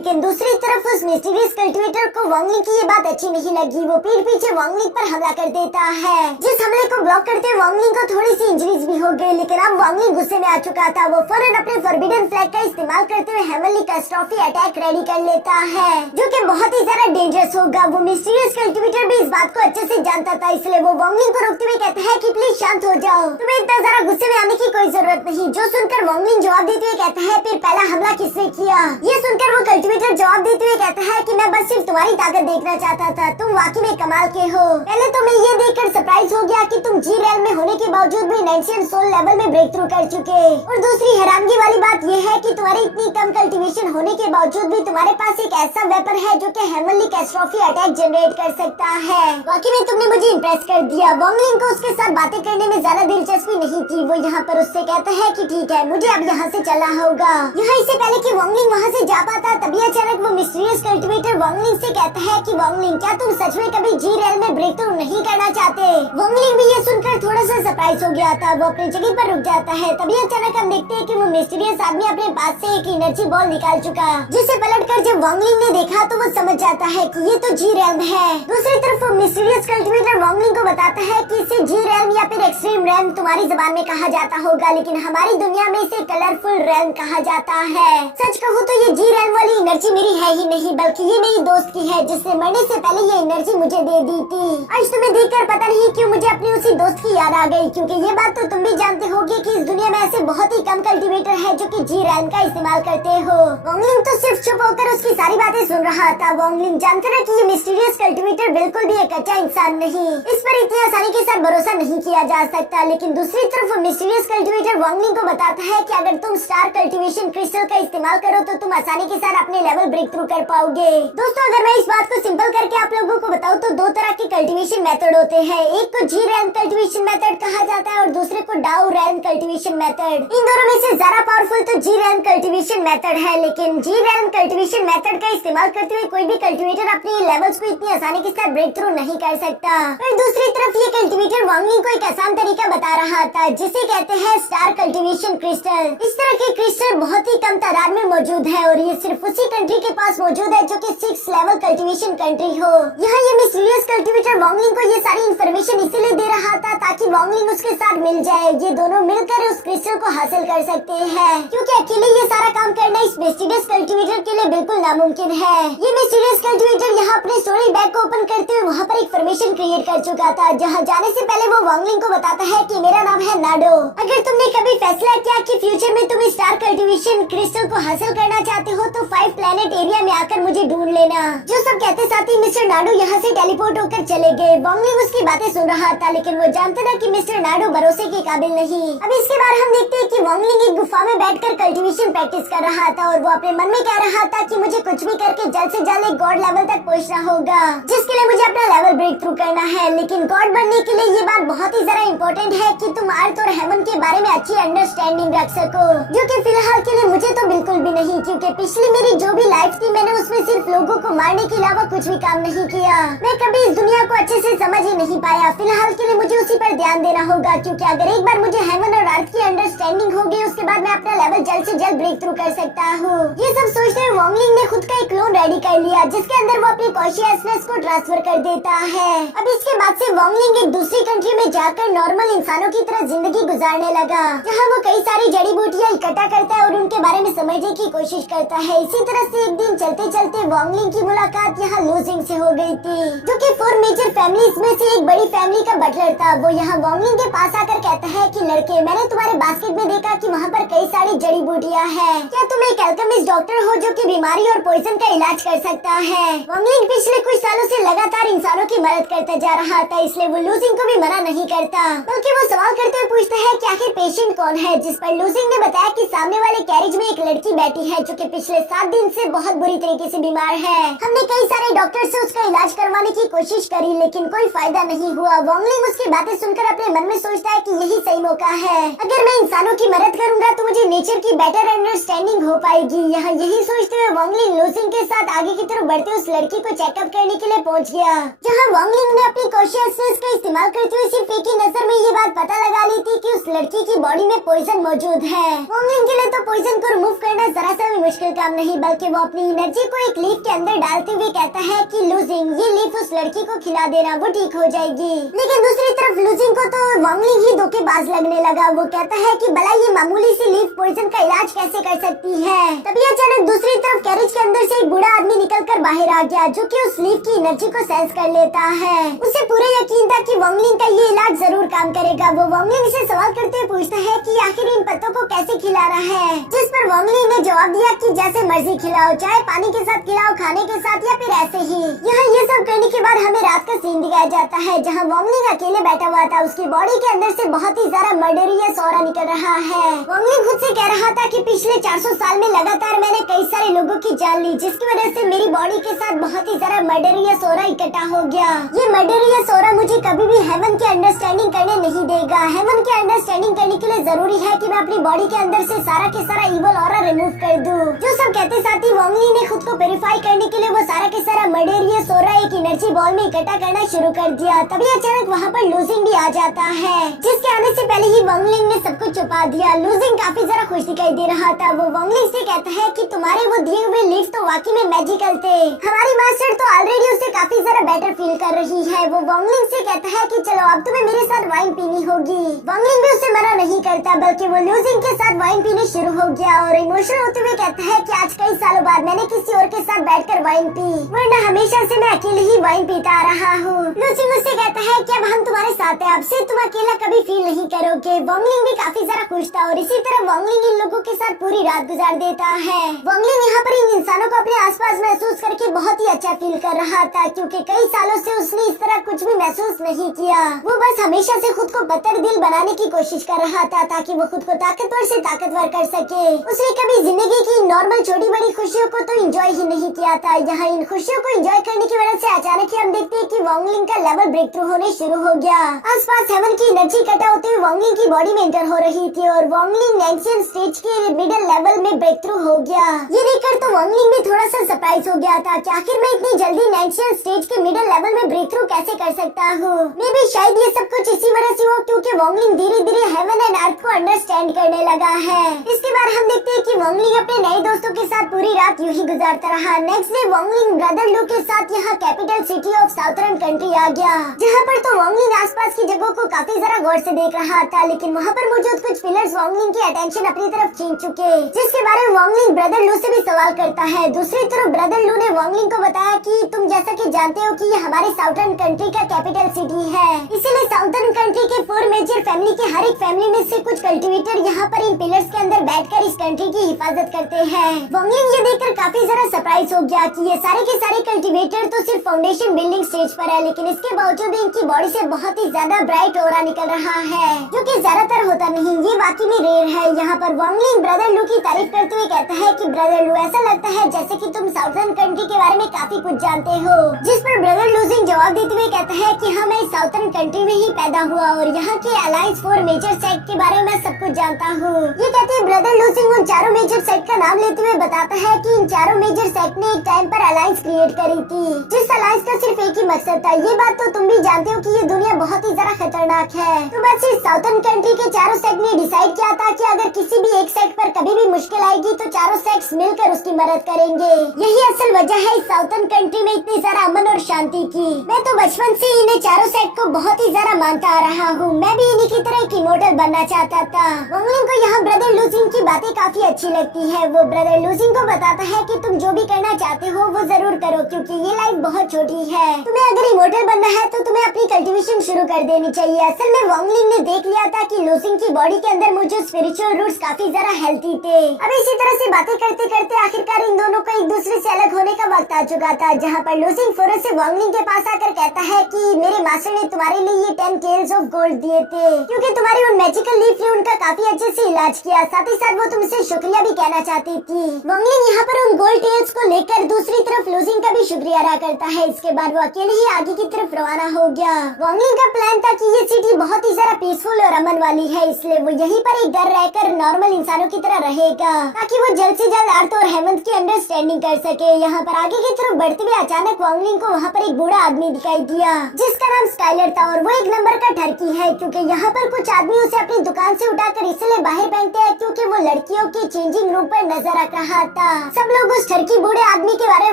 लेकिन दूसरी तरफ उस मिस्टीरियस कल्टिवेटर को वांगलिंग की ये बात अच्छी नहीं लगी। वो पीठ पीछे वांगलिंग पर हमला कर देता है। जिस हमले को ब्लॉक करते वांगलिंग को थोड़ी सी इंजरीज भी हो गई, लेकिन अब वांगलिंग गुस्से में आ चुका था। वो फौरन अपने फॉरबिडन फ्लैग का इस्तेमाल करते हुए हेवनली कैटास्ट्रॉफी अटैक रेडी कर लेता है, जो कि बहुत ही ज्यादा डेंजरस होगा। वो मिस्टीरियस कल्टिवेटर भी इस बात को अच्छे से जानता था, इसलिए वो वांगलिंग को रोकते हुए कहता है कि प्लीज शांत हो जाओ, तुम्हें इतना ज्यादा गुस्से में आने की कोई जरूरत नहीं। जो सुनकर वांगलिंग जवाब देते हुए कहता है, फिर पहला हमला किसने किया? ये सुनकर वो कल्टिवेटर जवाब देते हुए कहता है कि मैं बस सिर्फ तुम्हारी ताकत देखना चाहता था, तुम वाकई में कमाल के हो। पहले तो मैं ये देखकर सरप्राइज हो गया कि तुम जी रेल में होने के बावजूद भी एंशिएंट सोल लेवल में ब्रेक थ्रू कर चुके। और दूसरी हैरानगी वाली बात ये है कि तुम्हारी इतनी कम कल्टीवेशन होने के बावजूद भी तुम्हारे पास एक ऐसा वेपन है जो कि हेवनली कैटास्ट्रॉफी अटैक जनरेट कर सकता है। वाकई में तुमने मुझे इम्प्रेस कर दिया। वांगलिंग को उसके साथ बातें करने में ज्यादा दिलचस्पी नहीं थी। वो यहाँ पर उससे कहता है कि ठीक है, मुझे अब यहाँ से चलना होगा। यहाँ इससे पहले कि वांगलिंग वहाँ से जा पाता, तभी अचानक वो मिस्टीरियस कल्टिवेटर वांगलिंग से कहता है कि वांगलिंग, क्या तुम सच में कभी जी रेल में ब्रेक थ्रू नहीं करना चाहते? वांगलिंग भी ये सुनकर थोड़ा सा सरप्राइज हो गया था। वो अपनी जगह पर रुक जाता है। तभी अचानक हम देखते हैं कि वो मिस्टीरियस आदमी अपने पास से एक एनर्जी बॉल निकाल चुका, जिसे पलटकर जब वांगलिंग ने देखा तो वो समझ जाता है कि ये तो जी रेल है। दूसरी तरफ वो मिस्टीरियस कल्टिवेटर वांगलिंग को बताता है कि इसे जी रेल या फिर एक्सट्रीम रेल तुम्हारी जबान में कहा जाता होगा, लेकिन हमारी दुनिया में इसे कलरफुल रेल कहा जाता है। सच कहूँ तो ये जी रेल वाली एनर्जी मेरी है ही नहीं, बल्कि ये मेरी दोस्त की है, जिसने मरने से पहले ये एनर्जी मुझे दे दी थी। आज तुम्हें देखकर पता नहीं क्यों मुझे अपनी उसी दोस्त की याद आ गई, क्योंकि ये बात तो तुम भी जानते होगे कि इस दुनिया में ऐसे बहुत ही कम कल्टीवेटर है जो कि जी रेल का इस्तेमाल करते हो। वांगलिंग तो सिर्फ चुप होकर उसकी सारी बातें सुन रहा था। वांगलिंग जानता था कि ये मिस्टीरियस कल्टीवेटर बिल्कुल भी एक अच्छा इंसान नहीं, इस पर इतनी आसानी के साथ भरोसा नहीं किया जा सकता। लेकिन दूसरी तरफ वो मिस्टीरियस कल्टीवेटर वांगलिंग को बताता है कि अगर तुम स्टार कल्टीवेशन क्रिस्टल का इस्तेमाल करो तो तुम आसानी के साथ अपने लेवल ब्रेक थ्रू कर पाओगे। दोस्तों, अगर मैं इस बात को सिंपल करके आप लोगों को बताऊं तो दो तरह के कल्टीवेशन मेथड होते हैं। एक को जी रेल कल्टीवेशन मेथड कहा जाता है और दूसरे को डाउ रेल कल्टीवेशन मेथड। इन दोनों में से ज्यादा पावरफुल तो जी रेल कल्टीवेशन मेथड है, लेकिन जी रेल कल्टीवेशन मेथड का इस्तेमाल करते हुए कोई भी कल्टीवेटर अपने लेवल्स को इतनी आसानी के साथ ब्रेक थ्रू नहीं कर सकता। और दूसरी तरफ ये कल्टीवेटर वांगलिंग को एक आसान तरीका बता रहा था, जिसे कहते हैं स्टार कल्टीवेशन क्रिस्टल। इस तरह के क्रिस्टल बहुत ही कम तादाद में मौजूद है और ये सिर्फ उसी कंट्री के पास मौजूद है जो कि 6 लेवल कल्टीवेशन कंट्री हो। यहाँ ये मिस्टीरियस कल्टीवेटर वांगलिंग को ये सारी इन्फॉर्मेशन इसीलिए दे रहा था ताकि वांगलिंग उसके साथ मिल जाए। ये दोनों मिलकर उस क्रिस्टल को हासिल कर सकते हैं, क्योंकि अकेले ये सारा काम करना इस मिस्टीरियस कल्टीवेटर के लिए बिल्कुल नामुमकिन है। ये मिस्टीरियस कल्टीवेटर यहाँ अपने स्टोरी बैग को ओपन करते हुए वहाँ पर एक फॉर्मेशन क्रिएट कर चुका था, जहाँ जाने से पहले वो वांगलिंग को बताता है कि मेरा नाम है नाडो। अगर तुमने कभी फैसला किया कि फ्यूचर में तुम स्टार कल्टीवेशन क्रिस्टल को हासिल करना चाहते हो तो 5 प्लेनेट एरिया में आकर मुझे ढूंढ लेना। जो सब कहते साथ ही मिस्टर नाडो यहाँ से टेलीपोर्ट होकर चले गए। वांगलिंग उसकी बातें सुन रहा था, लेकिन वो जानता था कि मिस्टर नाडो भरोसे के काबिल नहीं। अब इसके बाद हम देखते हैं कि वांगलिंग एक गुफा में बैठकर कल्टीवेशन प्रैक्टिस कर रहा था और वो अपने मन में कह रहा था कि मुझे कुछ भी करके जल्द से जल्द एक गॉड लेवल तक पहुँचना होगा, जिसके लिए मुझे अपना लेवल ब्रेक थ्रू करना है। लेकिन गॉड बनने के लिए ये बात बहुत ही ज्यादा इम्पोर्टेंट है कि तुम अर्थ और हेवन के बारे में अच्छी अंडरस्टैंडिंग रख सको, जो कि फिलहाल के लिए मुझे तो बिल्कुल भी नहीं, क्योंकि पिछली मेरी जो भी लाइफ थी मैंने उसमें सिर्फ लोगों को मारने के अलावा कुछ भी काम नहीं किया। मैं कभी इस दुनिया को अच्छे से समझ ही नहीं पाया। फिलहाल के लिए मुझे उसी पर ध्यान देना होगा, क्योंकि अगर एक बार मुझे हेवन और अर्थ की अंडरस्टैंडिंग होगी उसके बाद मैं अपना लेवल जल्द से जल्द ब्रेक थ्रू कर सकता हूँ। ये सब सोचते हुए वांगलिंग ने खुद का एक क्लोन रेडी कर लिया, जिसके अंदर वो अपनी कॉन्शियसनेस को ट्रांसफर कर देता है। अब इसके बाद से वांगलिंग एक दूसरी कंट्री में जाकर नॉर्मल इंसानों की तरह जिंदगी गुजारने लगा, जहाँ वो कई सारी जड़ी बूटियाँ इकट्ठा करता है और उनके बारे में समझने की कोशिश करता है। इसी तरह से एक दिन चलते चलते वांगलिंग की मुलाकात यहाँ लूजिंग से हो गई थी, जो कि 4 मेजर फैमिलीज में से एक बड़ी फैमिली का बटलर था। वो यहाँ वांगलिंग के पास आकर कहता है कि लड़के, मैंने तुम्हारे बास्केट में देखा कि वहाँ पर कई सारी जड़ी बूटियाँ हैं। क्या तुम एक अल्केमिस्ट डॉक्टर हो जो कि बीमारी और पॉइजन का इलाज कर सकता है? वांगलिंग पिछले कुछ सालों से लगातार इंसानों की मदद करता जा रहा था, इसलिए वो लूजिंग को भी मना नहीं करता, बल्कि वो सवाल करते हुए पूछता है कि आखिर पेशेंट कौन है। जिस पर लूजिंग ने बताया कि सामने वाले कैरेज में एक लड़की बैठी है जो कि पिछले 7 दिन से बहुत बुरी तरीके से बीमार है। हमने कई सारे डॉक्टर से उसका इलाज करवाने की कोशिश करी, लेकिन कोई फायदा नहीं हुआ। वांगलिंग उसकी बातें सुनकर अपने मन में सोचता है कि यही सही मौका है। अगर मैं इंसानों की मदद करूंगा तो मुझे नेचर की बेटर अंडरस्टैंडिंग हो पाएगी। यहाँ यही सोचते हुए वांगलिंग लूजिंग के साथ आगे की तरफ बढ़ते उस लड़की को चेकअप करने के लिए पहुंच गया, जहां वांगलिंग ने अपनी कॉन्शियसनेस का इस्तेमाल करते हुए सिर्फ एक ही नजर में ये बात पता लगा ली थी कि उस लड़की की बॉडी में पॉइजन मौजूद है। वांगलिंग के लिए तो पॉइजन को रिमूव करना जरा सा भी मुश्किल काम नहीं, बल्कि वो अपनी एनर्जी को एक लीफ के अंदर डालते हुए कहता है कि लूजिंग ये लीफ उस लड़की को खिला देना, वो ठीक हो जाएगी। लेकिन दूसरी तरफ लूजिंग को तो वांगलिंग ही धोखेबाज लगने लगा। वो कहता है कि भला ये मामूली सी लीफ पॉइजन का इलाज कैसे कर सकती है। तभी अचानक दूसरी तरफ कैरेज के अंदर से एक बूढ़ा आदमी निकलकर बाहर आ गया, जो कि उस लीफ की एनर्जी को सेंस कर लेता है। उसे पूरा यकीन था कि वांगलिंग का ये इलाज जरूर काम करेगा। वो वांगलिंग से सवाल करते हुए पूछता है कि आखिर इन पत्तों को कैसे खिलाना है, जिस पर वांगलिंग ने जवाब दिया कि जैसे मर्जी खिलाओ, चाहे पानी के साथ खिलाओ, खाने के साथ या फिर ऐसे ही। यहाँ ये सब करने के बाद हमें रात का सीन दिखाया जाता है, जहाँ वांगलिंग अकेले बैठा हुआ था। उसकी बॉडी के अंदर से बहुत ही ज्यादा मर्डरियस ऑरा निकल रहा है। वांगलिंग खुद से कह रहा था कि पिछले 400 साल में लगातार मैंने कई सारे लोगों की जान ली, जिसकी वजह से मेरी बॉडी के साथ बहुत ही ज्यादा मर्डरियस ऑरा इकट्ठा हो गया। ये मर्डरियस ऑरा मुझे कभी भी हेवन की अंडरस्टैंडिंग करने नहीं देगा। हेवन की अंडरस्टैंडिंग करने के लिए जरूरी है कि मैं अपनी बॉडी के अंदर से सारा के सारा इवल ऑरा रिमूव कर दूं। जो सब कहते साथ ही वांगलिंग ने खुद को प्यूरिफाई करने के लिए वो सारा के सारा मर्डरियस ऑरा एक एनर्जी बॉल में इकट्ठा करना शुरू कर दिया। तभी अचानक वहाँ पर लूजिंग भी आ जाता है, जिसके आने से पहले ही वांगलिंग ने सब कुछ छुपा दिया। लूजिंग काफी जरा खुश दिखाई दे रहा था। वो वांगलिंग से कहता है कि तुम्हारे वो दिए हुए लीफ तो वाकई में मैजिकल थे। हमारी मास्टर तो ऑलरेडी उसे काफी जरा बेटर फील कर रही है। वो वांगलिंग से कहता है कि चलो अब तुम्हें मेरे साथ वाइन पीनी होगी। वांगलिंग भी उसे मना नहीं करता, बल्कि वो लूजिंग के साथ वाइन पीने शुरू हो गया और इमोशनल होते हुए कहता है कि आज कई सालों बाद मैंने किसी और के साथ बैठकर वाइन पी, वरना हमेशा से मैं अकेले ही वाइन पीता आ रहा हूँ। लूजिंग उससे कहता है कि अब हम तुम्हारे साथ हैं, अब से तुम अकेला कभी फील नहीं करोगे। वांगलिंग भी काफी जरा खुश था और इसी तरह वांगलिंग इन लोगों के साथ पूरी रात गुजार देता है। वांगलिंग यहाँ पर इन इंसानों को अपने आसपास महसूस करके बहुत ही अच्छा फील कर रहा था, क्योंकि कई सालों से उसने इस तरह कुछ भी महसूस नहीं किया। वो बस हमेशा से खुद को पत्थर दिल बनाने की कोशिश कर रहा था, ताकि वो खुद को ताकतवर से ताकतवर कर सके। उसने कभी जिंदगी की नॉर्मल छोटी बड़ी खुशियों को तो एंजॉय ही नहीं किया था। यहाँ इन खुशियों को एंजॉय करने की वजह से अचानक ही हम देखते हैं कि वांगलिंग का लेवल ब्रेक थ्रू होने शुरू हो गया। आसपास हेवन की एनर्जी इकट्ठा होते हुए वांगलिंग की बॉडी में एंटर हो रही थी और वांगलिंग एंशिएंट स्टेज के मिडिल लेवल में ब्रेक थ्रू हो गया। ये देखकर तो वांगलिंग में थोड़ा सा सरप्राइज हो गया था कि आखिर मैं इतनी जल्दी एंशिएंट स्टेज के मिडिल लेवल में ब्रेक थ्रू कैसे कर सकता हूँ। मे भी शायद ये सब कुछ इसी वजह से हो क्योंकि वांगलिंग धीरे धीरे हेवन एंड अर्थ को अंडरस्टैंड करने लगा है। इसके बाद हम देखते हैं कि वांगलिंग अपने नए दोस्तों के साथ पूरी रात यूं ही गुजारता रहा। नेक्स्ट डे वांगलिंग ब्रदर लू के साथ यहाँ capital city of southern country आ गया, जहाँ पर तो वांगलिंग आसपास की जगहों को काफी जरा गौर से देख रहा था, लेकिन वहाँ पर मौजूद कुछ पिलर्स वांगलिंग की अटेंशन अपनी तरफ खींच चुके, जिसके बारे में वांगलिंग ब्रदर लू से भी सवाल करता है। दूसरी तरफ ब्रदर लू ने वांगलिंग को बताया कि तुम जैसा कि जानते हो कि ये हमारे साउथर्न कंट्री का कैपिटल सिटी है, इसीलिए साउथर्न कंट्री के 4 मेजर फैमिली के हर एक फैमिली में से कुछ कल्टिवेटर यहाँ पर इन पिलर्स के अंदर बैठकर इस कंट्री की हिफाजत करते हैं। वांगलिंग ये देखकर काफी जरा सरप्राइज हो गया कि ये सारे के सारे कल्टिवेटर तो सिर्फ फाउंडेशन बिल्डिंग स्टेज पर है, लेकिन इसके बावजूद इनकी बॉडी से बहुत ही ज्यादा ब्राइट ऑरा निकल रहा है, जो कि ज्यादातर होता नहीं। ये वाकई में रेयर है। यहाँ पर वांगलिंग ब्रदर लू की तारीफ करते हुए कहता है कि ब्रदर लू ऐसा लगता है जैसे कि तुम साउथर्न कंट्री के बारे में काफी कुछ जानते हो, जिस पर ब्रदर लूजिंग जवाब देते हुए कहता है कि हाँ, मैं साउथर्न कंट्री में ही पैदा हुआ और यहाँ के अलायंस 4 मेजर सेक्ट के बारे में सब कुछ जानता हूँ। ये कहते हैं ब्रदर लूजिंग उन चारों मेजर सेक्ट का नाम लेते हुए बताता है कि इन चारों मेजर सेक्ट ने एक टाइम पर अलायंस क्रिएट करी थी, जिस अलायंस का सिर्फ एक ही मकसद था। ये बात तो तुम भी जानते हो कि ये दुनिया बहुत ही जरा खतरनाक है। तो बस इस साउथर्न कंट्री के चारों सेक्ट ने डिसाइड किया था कि अगर किसी भी एक सेक्ट पर कभी भी मुश्किल आएगी तो चारों सेक्ट्स मिलकर उसकी मदद करेंगे। यही असल वजह है इस साउथर्न कंट्री में इतनी जरा अमन और शांति की। मैं तो बचपन से इन्हें चारों सेक्ट को बहुत ही जरा मानता आ रहा हूँ। मैं भी इन्हीं की तरह एक इमोर्टल बनना चाहता था। वांगलिंग को यहाँ ब्रदर लूजिंग की बातें काफी अच्छी लगती है। वो ब्रदर लूजिंग को बताता है कि तुम जो भी करना चाहते हो वो जरूर करो, क्योंकि ये लाइफ बहुत छोटी है। तुम्हें अगर इमोर्टल बनना है तो तुम्हें अपनी कल्टीवेशन शुरू कर देनी चाहिए। असल में वांगलिंग ने देख लिया था कि लूजिंग की बॉडी के अंदर मौजूद स्पिरिचुअल रूट्स काफी जरा हेल्थी थे। अब इसी तरह से बातें करते करते आखिरकार इन दोनों को एक दूसरे से अलग होने का वक्त आ चुका था, जहाँ पर लूजिंग फौरन से वांगलिंग के पास आकर कहता है कि मेरे मास्टर ने तुम्हारे लिए ये 10 केल्स ऑफ गोल्ड दिए थे, क्योंकि तुम्हारी उन मैजिकल लीफ ने उनका काफी अच्छे से इलाज किया। साथ ही साथ वो तुमसे शुक्रिया भी कहना चाहती थी। वांगलिंग यहाँ पर उन गोल्ड टेल्स को लेकर दूसरी तरफ लूजिंग का भी शुक्रिया अदा करता है। इसके बाद वो अकेले ही आगे की तरफ रवाना हो गया। वांगलिंग का प्लान था कि ये सिटी बहुत ही जरा पीसफुल और अमन वाली है, इसलिए वो यहीं पर एक घर रहकर नॉर्मल इंसानों की तरह रहेगा, ताकि वो जल्द से जल्द अर्थ और हेमंत की अंडरस्टैंडिंग नहीं कर सके। यहाँ पर आगे की तरफ बढ़ते हुए अचानक वांगलिंग को वहाँ पर एक बूढ़ा आदमी दिखाई दिया जिसका नाम स्काइलर था और वो एक नंबर का ठरकी है, क्योंकि यहाँ पर कुछ आदमी उसे अपनी दुकान से उठाकर इसलिए बाहर पहनते हैं क्योंकि वो लड़कियों की चेंजिंग रूम पर नजर रख रहा था। सब लोग उस ठरकी बूढ़े आदमी के बारे में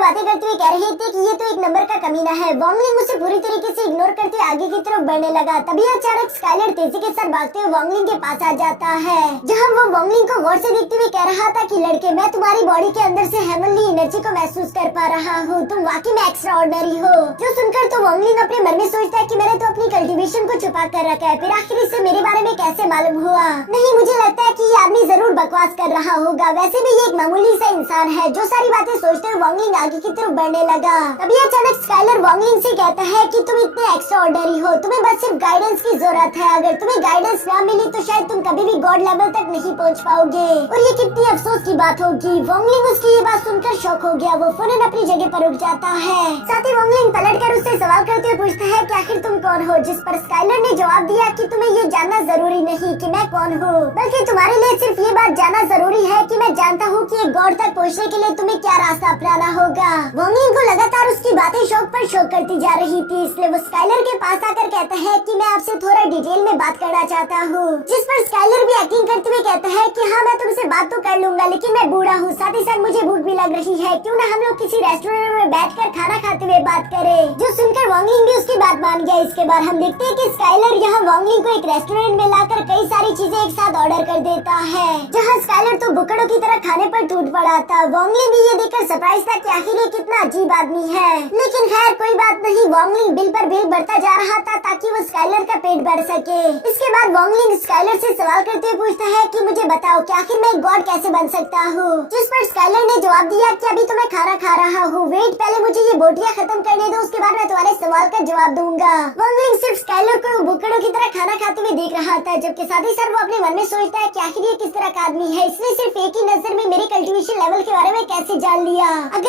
बातें करते हुए कह रहे थे कि ये तो एक नंबर का कमीना है। वांगलिंग उसे पूरी तरीके से इग्नोर करते हुए आगे की तरफ बढ़ने लगा। तभी अचानक स्काइलर तेजी के साथ भागते हुए वांगलिंग के पास आ जाता है, जहाँ वो वांगलिंग को गौर से देखते हुए कह रहा था कि लड़के, मैं तुम्हारी बॉडी के अंदर से हेवनली एनर्जी को महसूस कर पा रहा हूँ, तुम वाकई में एक्स्ट्रा ऑर्डिनरी हो। जो सुनकर तो वांगलिंग अपने मन में सोचता है कि मैंने तो अपनी कल्टीवेशन को छुपा कर रखा है, फिर आखिर इससे मेरे बारे में कैसे मालूम हुआ? नहीं, मुझे लगता है कि ये आदमी जरूर बकवास कर रहा होगा। वैसे भी ये एक मामूली सा इंसान है। जो सारी बातें सोचते हुए वांगलिंग आगे की तरफ बढ़ने लगा। तभी अचानक स्काइलर वांगलिंग से कहता है कि तुम इतने एक्स्ट्रा ऑर्डिनरी हो, तुम्हें बस सिर्फ गाइडेंस की जरूरत है। अगर तुम्हें गाइडेंस ना मिली तो शायद तुम कभी भी गॉड लेवल तक नहीं पहुंच पाओगे। और ये कितनी अफसोस की बात होगी। वांगलिंग उसकी ये बात सुनकर शॉक हो गया। वो फौरन अपनी जगह पर रुक जाता है। साथ ही वांगलिंग पलटकर उससे सवाल करते हुए पूछता है कि आखिर तुम कौन हो? जिस पर स्काइलर ने जवाब दिया कि तुम्हें ये जानना जरूरी नहीं कि मैं कौन हूँ, बल्कि तुम्हारे लिए सिर्फ ये बात जानना जरूरी है कि मैं जानता हूँ कि एक गॉड तक पहुँचने के लिए तुम्हें क्या रास्ता अपनाना होगा। वांगलिंग को लगातार उसकी बातें शौक पर शौक करती जा रही थी, इसलिए वो स्काइलर के पास आकर कहता है कि मैं आपसे थोड़ा डिटेल में बात करना चाहता हूँ। जिस पर स्काइलर भी यकीन करते हुए कहता है कि हाँ, मैं तुमसे बात तो कर लूंगा, लेकिन मैं बूढ़ा हूँ, साथ ही साथ मुझे भूख भी लग रही है। क्यों ना हम लोग किसी रेस्टोरेंट में बैठकर खाना खाते हुए बात करें? जो सुनकर वांगलिंग भी उसकी बात मान गया। इसके बाद हम देखते हैं कि स्काइलर यहाँ वांगलिंग को एक रेस्टोरेंट में लाकर कई सारी चीजें एक साथ ऑर्डर कर देता है, जहाँ स्काइलर तो बुकड़ों की तरह खाने पर टूट पड़ा था। वांगलिंग भी ये देखकर सरप्राइज था कि आखिर ये कितना अजीब आदमी है। लेकिन खैर कोई बात नहीं, वांगलिंग बिल पर बिल बढ़ता जा रहा था ताकि वो स्काइलर का पेट भर सके। इसके बाद वांगलिंग स्काइलर से सवाल करते हुए पूछता है कि मुझे बताओ कि आखिर मैं गॉड कैसे बन सकता हूँ? जिस पर स्काइलर ने जवाब दिया कि अभी तो मैं खाना खा रहा हूँ, वेट, पहले मुझे ये बोटियाँ खत्म करने दो, उसके बाद मैं तुम्हारे सवाल का जवाब दूंगा। वांगलिंग सिर्फ स्काइलर को बुकड़ों की तरह खाना खाते हुए देख रहा था, जबकि साथ ही साथ वो अपने मन में सोचता है कि आखिर ये किस तरह का आदमी है, इसने सिर्फ एक ही नजर में मेरे कल्टीवेशन लेवल के बारे में कैसे जान लिया। अगर